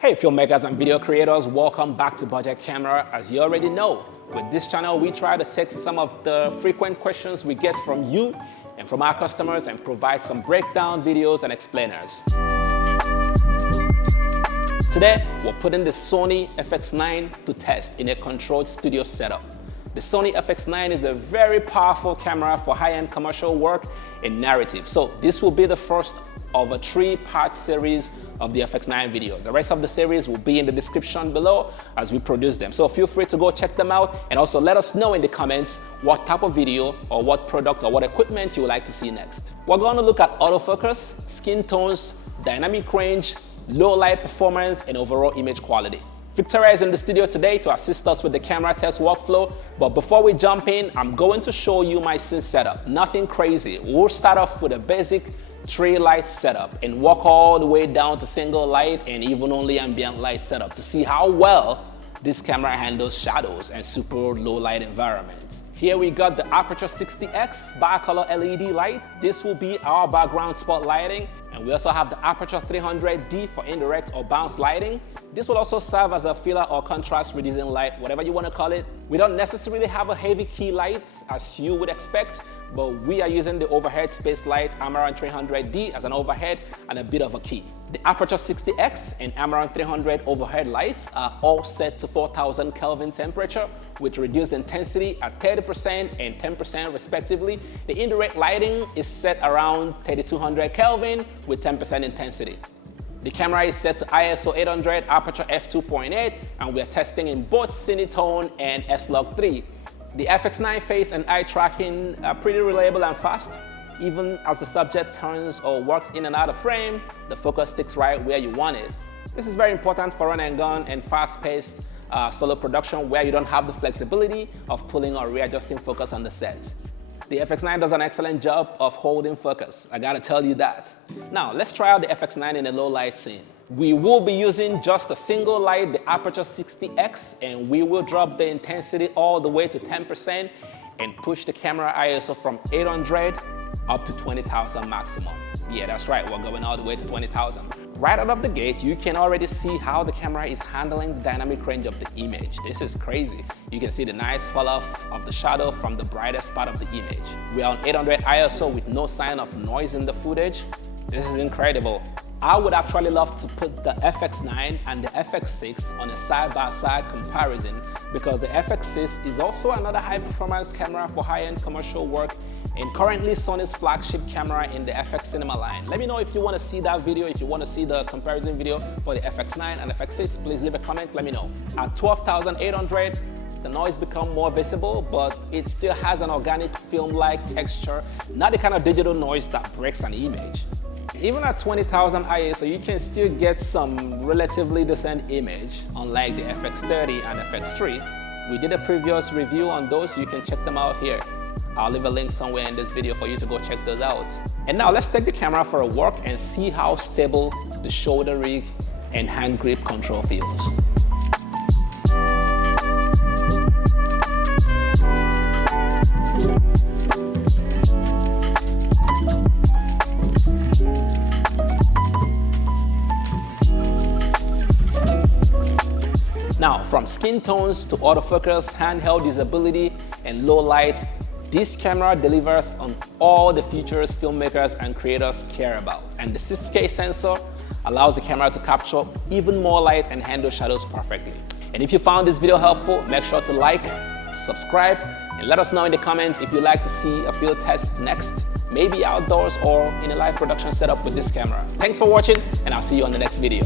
Hey filmmakers and video creators, welcome back to Budget Camera. As you already know, with this channel we try to take some of the frequent questions we get from you and from our customers and provide some breakdown videos and explainers. Today we're putting the Sony FX9 to test in a controlled studio setup. The Sony FX9 is a very powerful camera for high-end commercial work and narrative. So this will be the first of a 3-part series of the FX9 videos. The rest of the series will be in the description below as we produce them. So feel free to go check them out and also let us know in the comments what type of video or what product or what equipment you would like to see next. We're going to look at autofocus, skin tones, dynamic range, low light performance, and overall image quality. Victoria is in the studio today to assist us with the camera test workflow, but before we jump in, I'm going to show you my scene setup. Nothing crazy. We'll start off with a basic 3-light setup and walk all the way down to single light and even only ambient light setup to see how well this camera handles shadows and super low light environments. Here we got the Aperture 60X bicolor LED light. This will be our background spot lighting. And we also have the Aperture 300D for indirect or bounce lighting. This will also serve as a filler or contrast reducing light, whatever you want to call it. We don't necessarily have a heavy key light as you would expect, but we are using the overhead space light Amaran 300D as an overhead and a bit of a key. The Aperture 60X and Amaran 300 overhead lights are all set to 4000 Kelvin temperature with reduced intensity at 30% and 10% respectively. The indirect lighting is set around 3200 Kelvin with 10% intensity. The camera is set to ISO 800 aperture f2.8 and we are testing in both Cinetone and S-Log3. The FX9 face and eye tracking are pretty reliable and fast. Even as the subject turns or walks in and out of frame, the focus sticks right where you want it. This is very important for run and gun and fast-paced solo production where you don't have the flexibility of pulling or readjusting focus on the set. The FX9 does an excellent job of holding focus, I gotta tell you that. Now, let's try out the FX9 in a low light scene. We will be using just a single light, the Aperture 60X, and we will drop the intensity all the way to 10% and push the camera ISO from 800 up to 20,000 maximum. Yeah, that's right, we're going all the way to 20,000. Right out of the gate, you can already see how the camera is handling the dynamic range of the image. This is crazy. You can see the nice fall off of the shadow from the brightest part of the image. We are on 800 ISO with no sign of noise in the footage. This is incredible. I would actually love to put the FX9 and the FX6 on a side-by-side comparison because the FX6 is also another high-performance camera for high-end commercial work and currently Sony's flagship camera in the FX Cinema line. Let me know if you want to see that video, if you want to see the comparison video for the FX9 and FX6, please leave a comment, let me know. At 12,800, the noise becomes more visible, but it still has an organic film-like texture, not the kind of digital noise that breaks an image. Even at 20,000 ISO, you can still get some relatively decent image, unlike the FX30 and FX3. We did a previous review on those, so you can check them out here. I'll leave a link somewhere in this video for you to go check those out. And now let's take the camera for a walk and see how stable the shoulder rig and hand grip control feels. Now, from skin tones to autofocus, handheld usability, and low light, this camera delivers on all the features filmmakers and creators care about. And the 6K sensor allows the camera to capture even more light and handle shadows perfectly. And if you found this video helpful, make sure to like, subscribe, and let us know in the comments if you'd like to see a field test next, maybe outdoors or in a live production setup with this camera. Thanks for watching, and I'll see you on the next video.